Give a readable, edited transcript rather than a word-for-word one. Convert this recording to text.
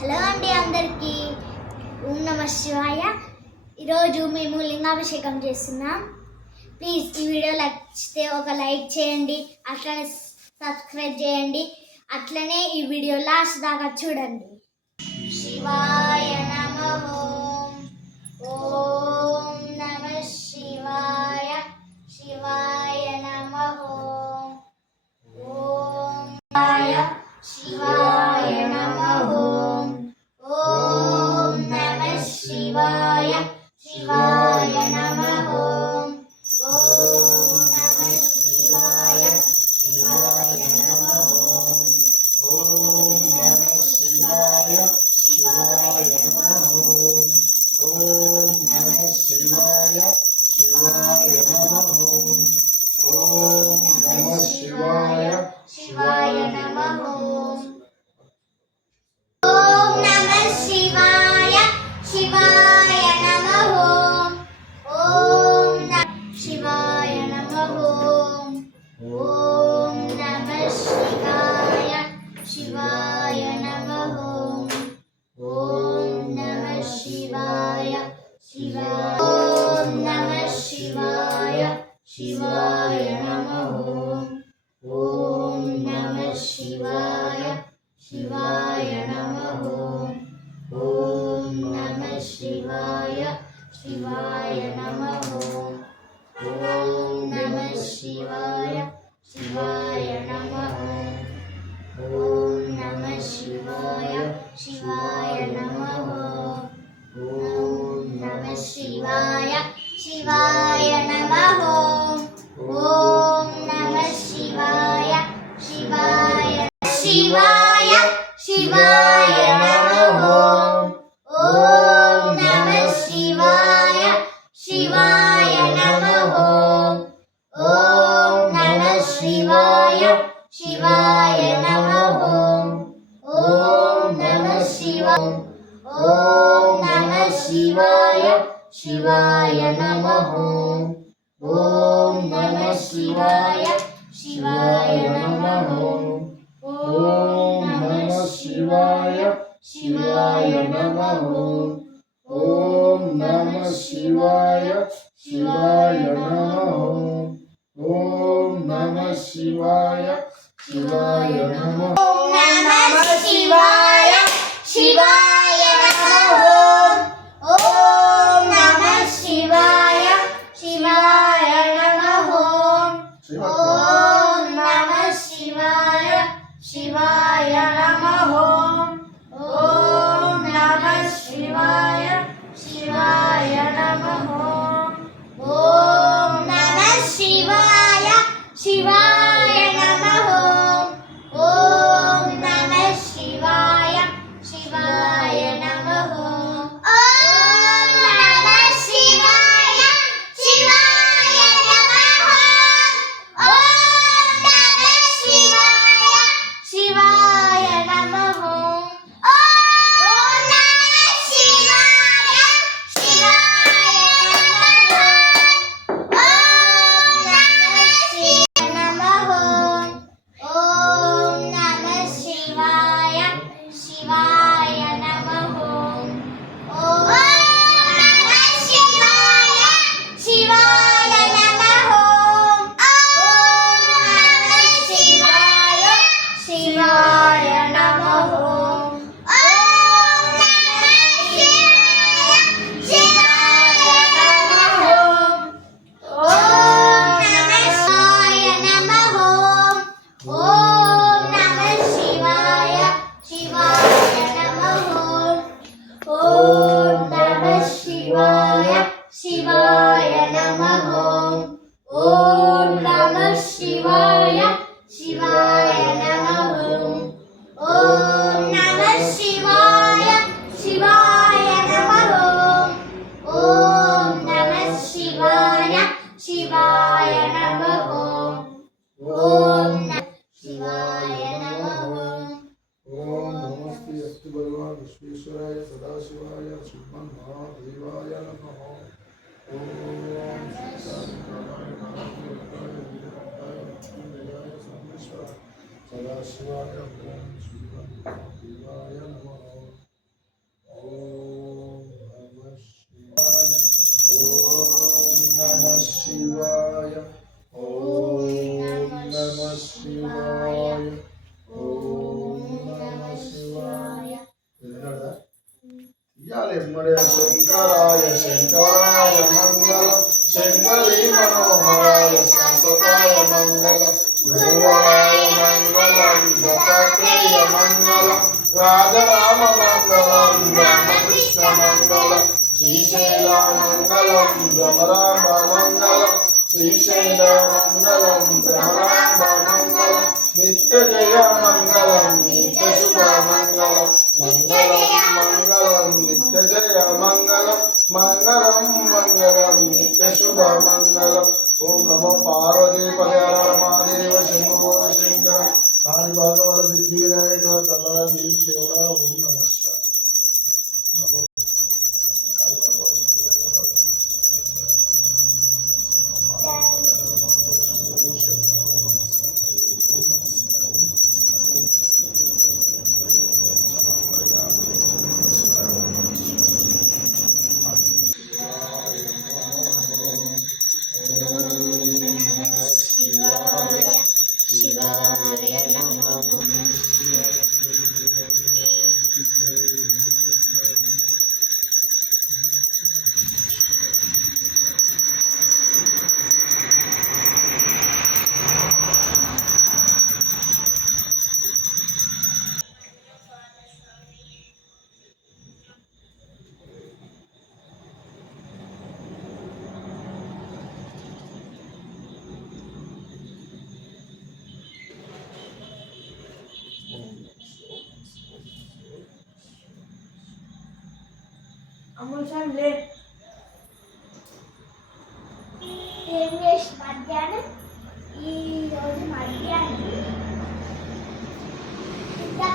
Hello అండి అందరికీ. ఓం నమ శివాయ. ఈరోజు మేము లింగాభిషేకం చేస్తున్నాం. ప్లీజ్ ఈ వీడియో నచ్చితే ఒక లైక్ చేయండి, అట్లనే సబ్స్క్రైబ్ చేయండి, అట్లనే ఈ వీడియో లాస్ట్ దాకా చూడండి. శివాయ నమః. ఓం నమ శివాయ. శివాయ నమః. ఓం శివాయ నమః. ఓం నమ శివాయ. శివాయ నమః. ఓం నమ శివాయ. శివాయ నమః. ఓం నమ శివాయ. శివాయ నమః. ఓం నమ శివాయ. శివాయ నమః. ఓం నమ శివాయ. శివాయ నమః. ఓం నమ శివాయ. శివాయ నమః. ఓం నమ శివాయ నమః. ఓం నమ శివాయ. శివాయ నమః. ఓం నమ శివాయ. శివాయ. ఓం నమ శివాయ. శివాయ నమః. ఓం నమ శివాయ. శివాయ నమః. ఓం నమ శివాయ. శివాయ నమః. ఓం నమ శివాయ. శివాయ నమః. ఓం నమ శివాయ. శివాయ నమః. ఓం నమ శివాయ. శివాయ నమః. ఓం నమ శివాయ. శివాయ. శివాయ. శివాయ నమః. ఓం నమ శివాయ. శివాయ నమః. ఓం నమ శివాయ. శివాయ నమః. ఓం నమ శివాయ. ఓం నమ శివాయ. శివాయ నమః. ఓం నమ శివాయ. శివాయ నమః. ఓం నమ శివాయ. శివాయ నమః. ఓం నమ శివాయ. శివాయ నమః. ఓం నమ శివాయ. శివాయ నమః. ఓం నమ శివాయ. శివాయ నమః. ఓం నమ శివాయ. శివాయ నమః. ఓం నమ శివాయ. శివాయ నమః. ఓం నమ శివాయ. శివాయ నమః. ఓం నమ శివాయ. శివాయ నమః. ఓం నమ శివాయ. శివాయ నమః. ఓం నమ శివాయ. శివాయ నమః. ఓం నమ శివాయ. శివాయ నమః. ఓం నమ శివాయ. శివాయ నమః. ఓం నమ శివాయ. శివాయ నమః. ఓం నమ శివాయ. శివాయ నమః. ఓం నమ శివాయ. శివాయ నమః. ఓం నమ శివాయ. శివాయ నమః. ఓం నమ శివాయ నమః. ఓం నమ శివాయ. శివాయ నమః. ఓం నమ శివాయ. శివాయ నమః. ఓం నమ శివాయ. శివాయ నమః. ఓం నమ శివాయ. శివాయ నమః. ఓం నమ శివాయ. శివాయ నమః. ఓం నమ శివాయ నమః. ఓం నమస్తే అస్తు భగవాన్ విశ్వేశ్వరాయ సదాశివాయ శ్రీమన్మహాదేవాయ నమః. ఓం సీతారామాయ నారాయణాయ వీరభద్రాయ లక్ష్మీదేవాయ సర్వేశ్వర సదాశివాయ ఓం శ్రీమన్మహాదేవాయ నమః. ఎమ్మడే శంకరాయ శంకరాయ మంగళం శంకరీ మనోహరాయ శాశ్వతాయ మంగళం గురువరాయ మంగళం దత్తాత్రేయ మంగళం రాజరామ మంగళం రామకృష్ణ మంగళం శ్రీశైల మంగళం భ్రమరాంబ మంగళం శ్రీశైల మంగళం భ్రమరాంబ మంగళం నిత్య జయ మంగళం నిత్య శుభ మంగళం మంగళం మంగళం నిత్య జయ మంగళం మంగళం మంగళం నిత్య శుభ మంగళం ఓం నమో పార్వతీ పరమాదేవ శంభో శంకర కాని భగవత సిద్ధి వినాయక తల్లా దేవుడా ఓం నమః శివాయ నమో కాని భగవత సిద్ధి శివాయ నమః అమృతం లే ఏం చేసి మధ్యాహ్నం ఈరోజు మధ్యాహ్నం ఇంకా